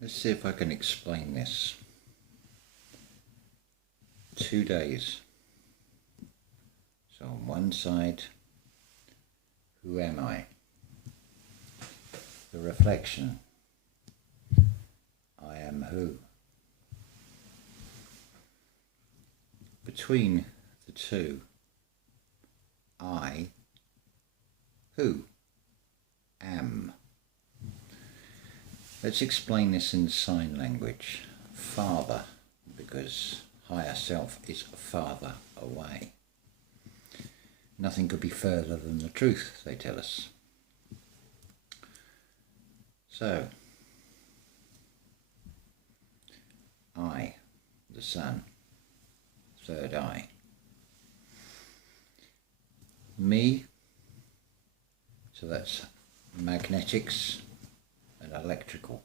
Let's see if I can explain this. 2 days. So on one side, who am I? The reflection, I am who? Between the two, I, who, am. Let's explain this in sign language. Father, because higher self is farther away. Nothing could be further than the truth, they tell us. So, I, the sun, third eye. Me, so that's magnetics and electrical.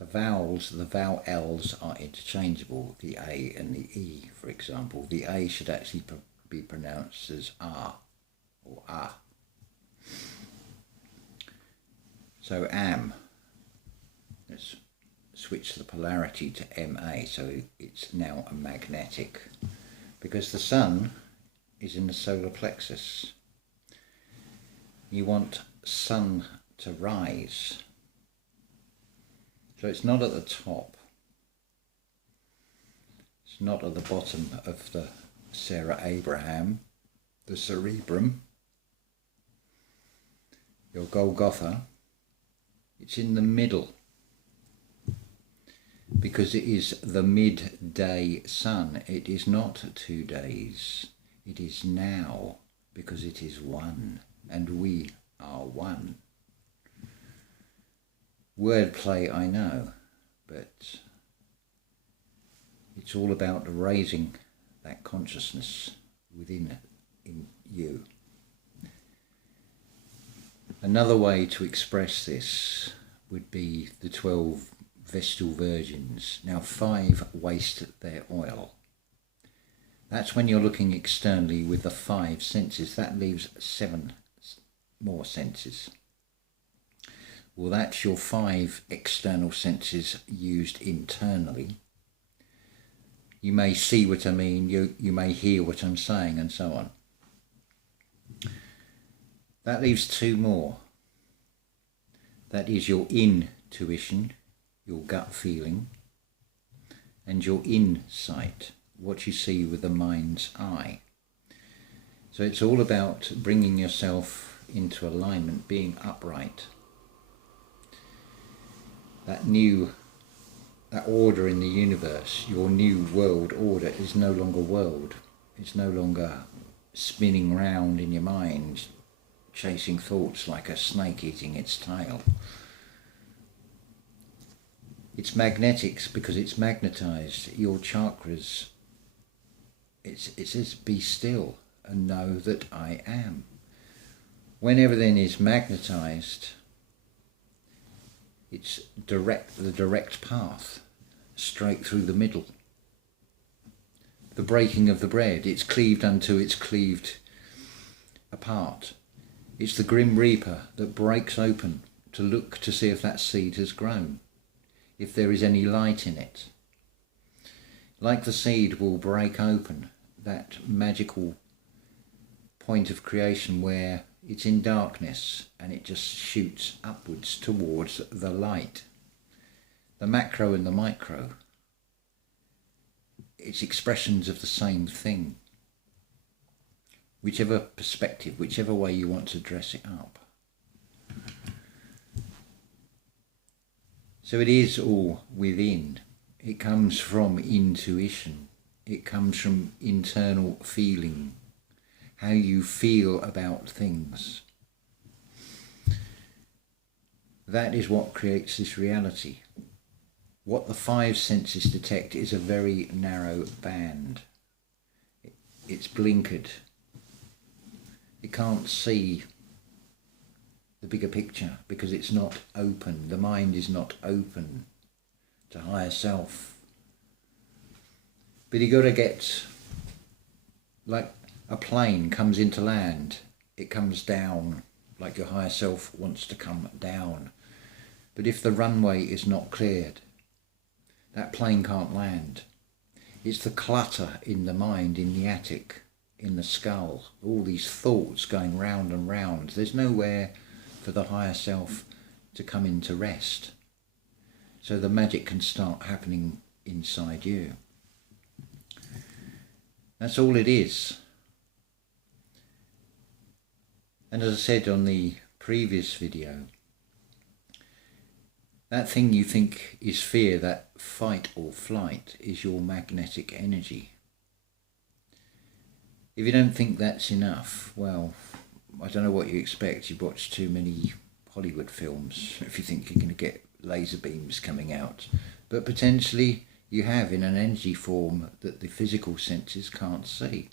The vowels, the vowel L's are interchangeable, the A and the E, for example. The A should actually be pronounced as R or Ah. So am, let's switch the polarity to MA, so it's now a magnetic, because the sun is in the solar plexus. You want sun to rise, so it's not at the top, it's not at the bottom of the Sarah Abraham, the cerebrum, your Golgotha. It's in the middle, because it is the midday sun. It is not 2 days, it is now, because it is one, and we are one. Wordplay, I know, but it's all about raising that consciousness within in you. Another way to express this would be the 12 Vestal Virgins. Now 5 waste their oil. That's when you're looking externally with the 5 senses. That leaves 7 more senses. Well, that's your 5 external senses used internally. You may see what I mean, you may hear what I'm saying, and so on. That leaves 2 more. That is your intuition, your gut feeling, and your insight, what you see with the mind's eye. So it's all about bringing yourself into alignment, being upright. That order in the universe, your new world order, is no longer world. It's no longer spinning round in your mind, chasing thoughts like a snake eating its tail. It's magnetics because it's magnetized. Your chakras, it says be still and know that I am. When everything is magnetized, it's the direct path, straight through the middle. The breaking of the bread, it's cleaved unto it's cleaved apart. It's the Grim Reaper that breaks open to look to see if that seed has grown, if there is any light in it. Like the seed will break open, that magical point of creation where it's in darkness and it just shoots upwards towards the light. The macro and the micro, it's expressions of the same thing. Whichever perspective, whichever way you want to dress it up. So it is all within. It comes from intuition. It comes from internal feeling, how you feel about things. That is what creates this reality. What the 5 senses detect is a very narrow band. It's blinkered. It can't see the bigger picture because it's not open. The mind is not open to higher self. But you got to get, like a plane comes into land, it comes down like your higher self wants to come down. But if the runway is not cleared, that plane can't land. It's the clutter in the mind, in the attic, in the skull, all these thoughts going round and round. There's nowhere for the higher self to come into rest. So the magic can start happening inside you. That's all it is. And as I said on the previous video, that thing you think is fear, that fight or flight, is your magnetic energy. If you don't think that's enough, well, I don't know what you expect. You've watched too many Hollywood films if you think you're going to get laser beams coming out. But potentially you have, in an energy form that the physical senses can't see.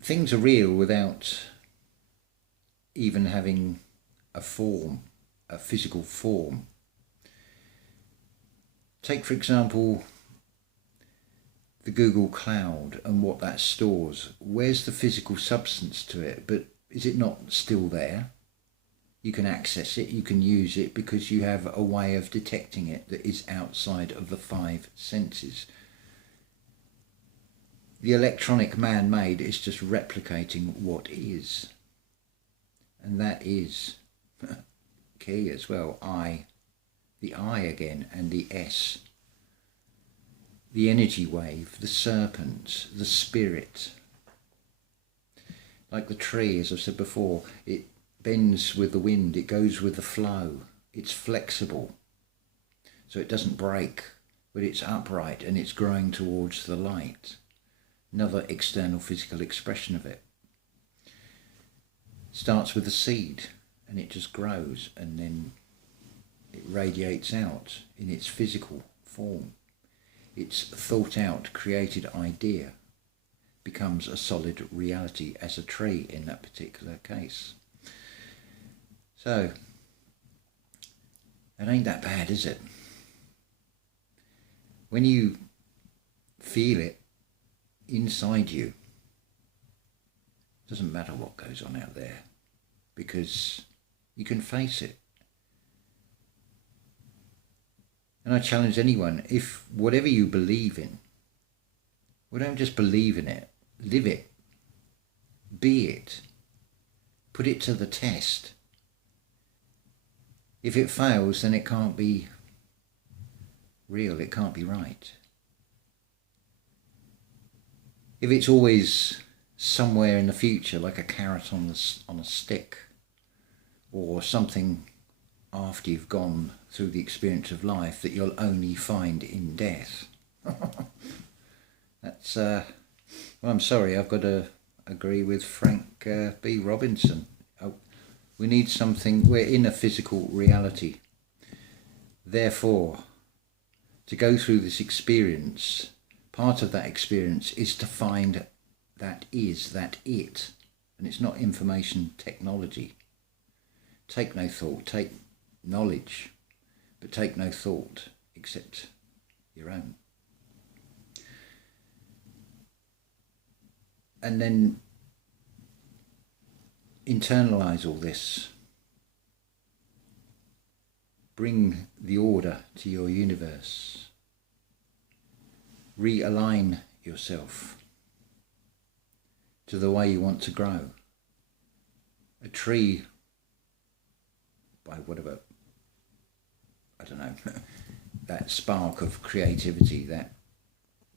Things are real without even having a form, a physical form. Take, for example, the Google Cloud and what that stores. Where's the physical substance to it? But is it not still there? You can access it, you can use it, because you have a way of detecting it that is outside of the five senses. The electronic man-made is just replicating what is. And that is key as well. The I again, and the S. The energy wave, the serpent, the spirit. Like the tree, as I've said before, it bends with the wind, it goes with the flow. It's flexible, so it doesn't break, but it's upright and it's growing towards the light. Another external physical expression of it. Starts with a seed and it just grows, and then it radiates out in its physical form. Its thought out, created idea becomes a solid reality as a tree in that particular case. So, it ain't that bad, is it? When you feel it inside you, it doesn't matter what goes on out there, because you can face it. And I challenge anyone, if whatever you believe in, well, don't just believe in it, live it, be it, put it to the test. If it fails, then it can't be real, it can't be right. If it's always somewhere in the future, like a carrot on a stick, or something after you've gone through the experience of life that you'll only find in death, that's, well, I'm sorry, I've got to agree with Frank B. Robinson. We need something, we're in a physical reality. Therefore, to go through this experience, part of that experience is to find that it. And it's not information technology. Take no thought, take knowledge, but take no thought except your own. And then internalize all this. Bring the order to your universe. Realign yourself to the way you want to grow. A tree, by whatever, I don't know, that spark of creativity, that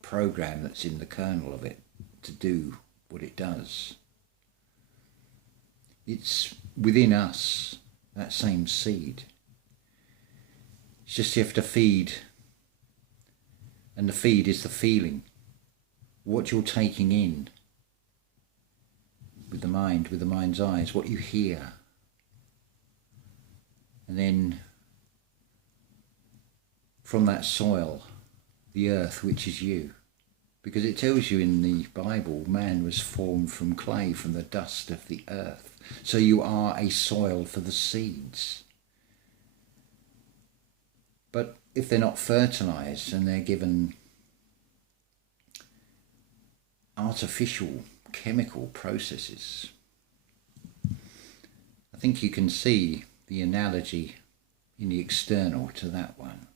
program that's in the kernel of it to do what it does. It's within us, that same seed. It's just you have to feed, and the feed is the feeling, what you're taking in with the mind, with the mind's eyes, what you hear. And then from that soil, the earth, which is you. Because it tells you in the Bible, man was formed from clay, from the dust of the earth. So you are a soil for the seeds. But if they're not fertilized and they're given artificial chemical processes, I think you can see the analogy in the external to that one.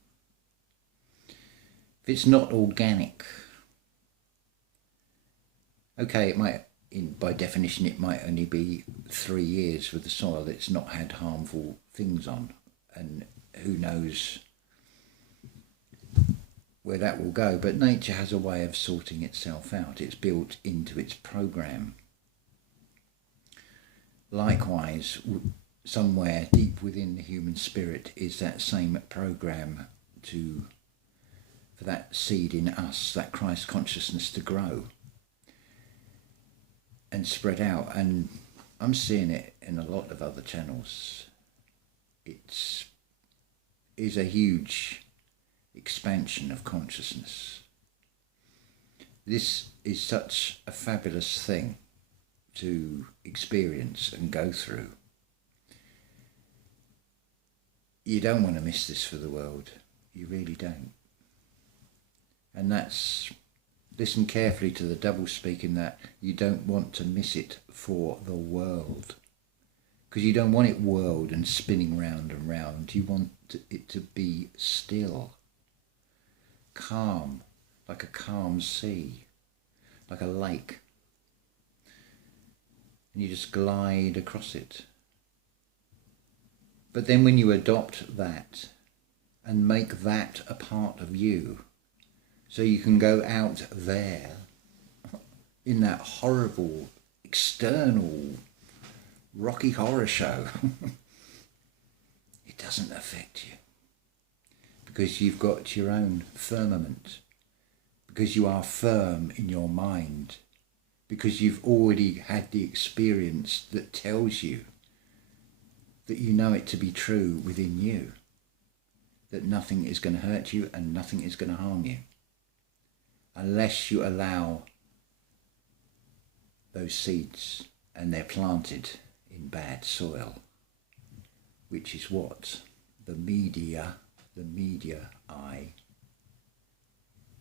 If it's not organic, okay, it might, by definition, it might only be 3 years with the soil that's not had harmful things on, and who knows where that will go. But nature has a way of sorting itself out. It's built into its program. Likewise, somewhere deep within the human spirit is that same program for that seed in us, that Christ consciousness, to grow and spread out. And I'm seeing it in a lot of other channels. It is a huge expansion of consciousness. This is such a fabulous thing to experience and go through. You don't want to miss this for the world. You really don't. And that's, listen carefully to the double speak in that you don't want to miss it for the world. Because you don't want it whirled and spinning round and round. You want it to be still, calm, like a calm sea, like a lake. And you just glide across it. But then when you adopt that and make that a part of you, so you can go out there in that horrible, external, Rocky Horror Show, it doesn't affect you. Because you've got your own firmament. Because you are firm in your mind. Because you've already had the experience that tells you that you know it to be true within you. That nothing is going to hurt you and nothing is going to harm you. Unless you allow those seeds and they're planted in bad soil, which is what the media eye,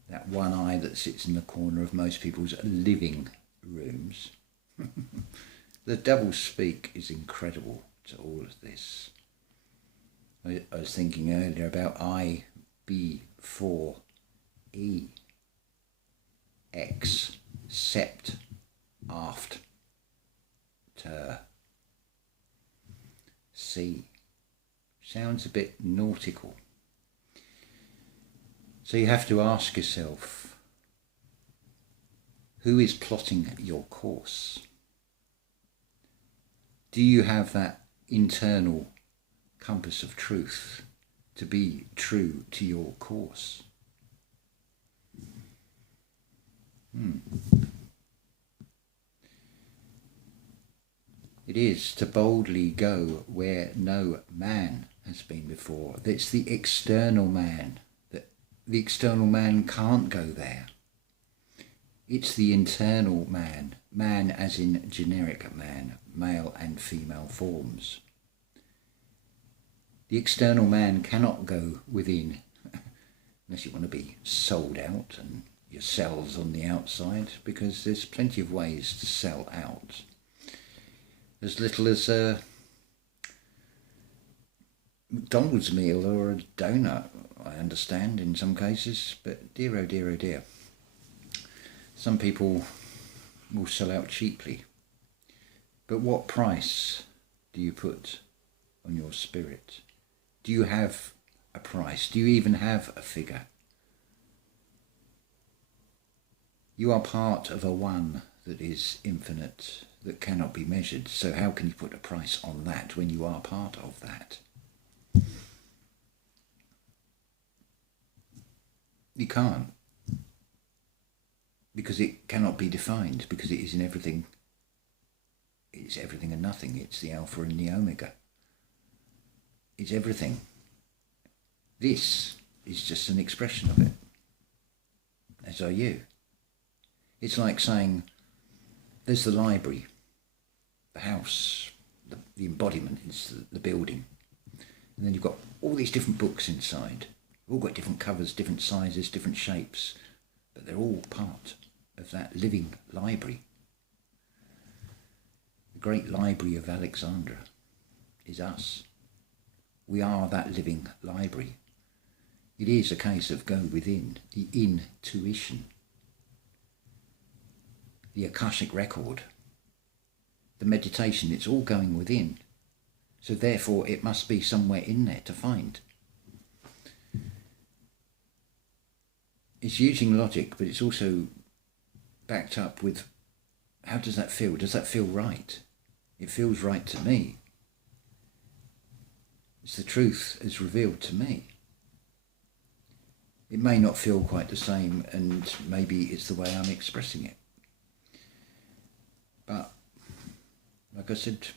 that one eye that sits in the corner of most people's living rooms. The double speak is incredible to all of this. I was thinking earlier about IB4E. X, sept, aft, ter, C. Sounds a bit nautical. So you have to ask yourself, who is plotting your course? Do you have that internal compass of truth to be true to your course? It is to boldly go where no man has been before. It's the external man. The external man can't go there. It's the internal man. Man as in generic man, male and female forms. The external man cannot go within, unless you want to be sold out and your cells on the outside, because there's plenty of ways to sell out. As little as a McDonald's meal or a donut, I understand in some cases, but dear oh dear oh dear. Some people will sell out cheaply. But what price do you put on your spirit? Do you have a price? Do you even have a figure? You are part of a one that is infinite, that cannot be measured. So how can you put a price on that when you are part of that? You can't. Because it cannot be defined, because it is in everything. It's everything and nothing. It's the Alpha and the Omega. It's everything. This is just an expression of it, as are you. It's like saying, there's the library, the house, the embodiment is the building. And then you've got all these different books inside. They've all got different covers, different sizes, different shapes, but they're all part of that living library. The great library of Alexandria is us. we are that living library. It is a case of go within, the intuition, the Akashic record, the meditation, it's all going within. So therefore it must be somewhere in there to find. It's using logic, but it's also backed up with, how does that feel? Does that feel right? It feels right to me. It's the truth as revealed to me. It may not feel quite the same, and maybe it's the way I'm expressing it. But, like I said,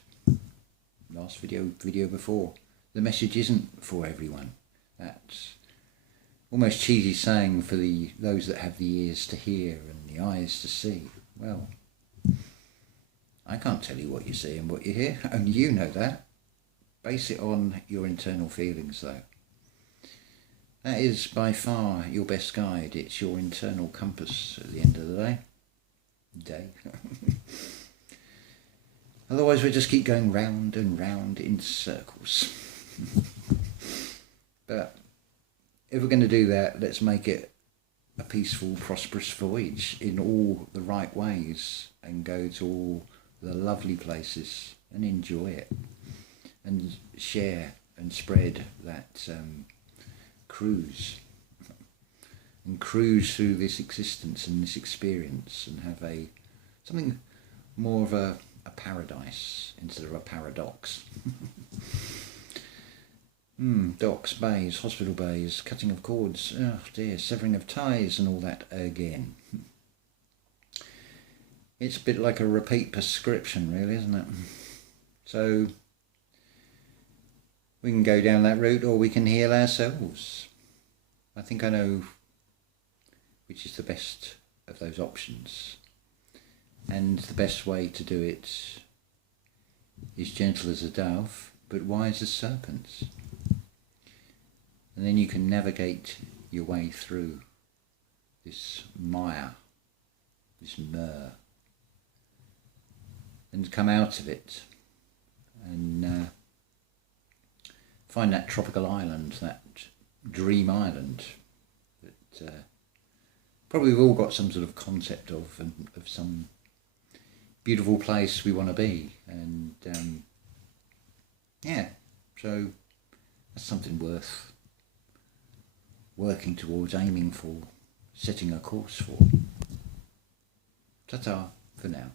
last video before, the message isn't for everyone. That's almost cheesy saying for those that have the ears to hear and the eyes to see. Well, I can't tell you what you see and what you hear, only you know that. Base it on your internal feelings though. That is by far your best guide. It's your internal compass at the end of the day. Otherwise we just keep going round and round in circles. But if we're going to do that, let's make it a peaceful, prosperous voyage in all the right ways and go to all the lovely places and enjoy it and share and spread that cruise and cruise through this existence and this experience and have something more of a paradise instead of a paradox. Docks, bays, hospital bays, cutting of cords, oh dear, severing of ties and all that again. It's a bit like a repeat prescription really, isn't it? So we can go down that route or we can heal ourselves. I think I know which is the best of those options. And the best way to do it is gentle as a dove, but wise as serpents. And then you can navigate your way through this mire, this myrrh, and come out of it and find that tropical island, that dream island that probably we've all got some sort of concept of some beautiful place we want to be. And yeah, so that's something worth working towards, aiming for, setting a course for. Ta-ta for now.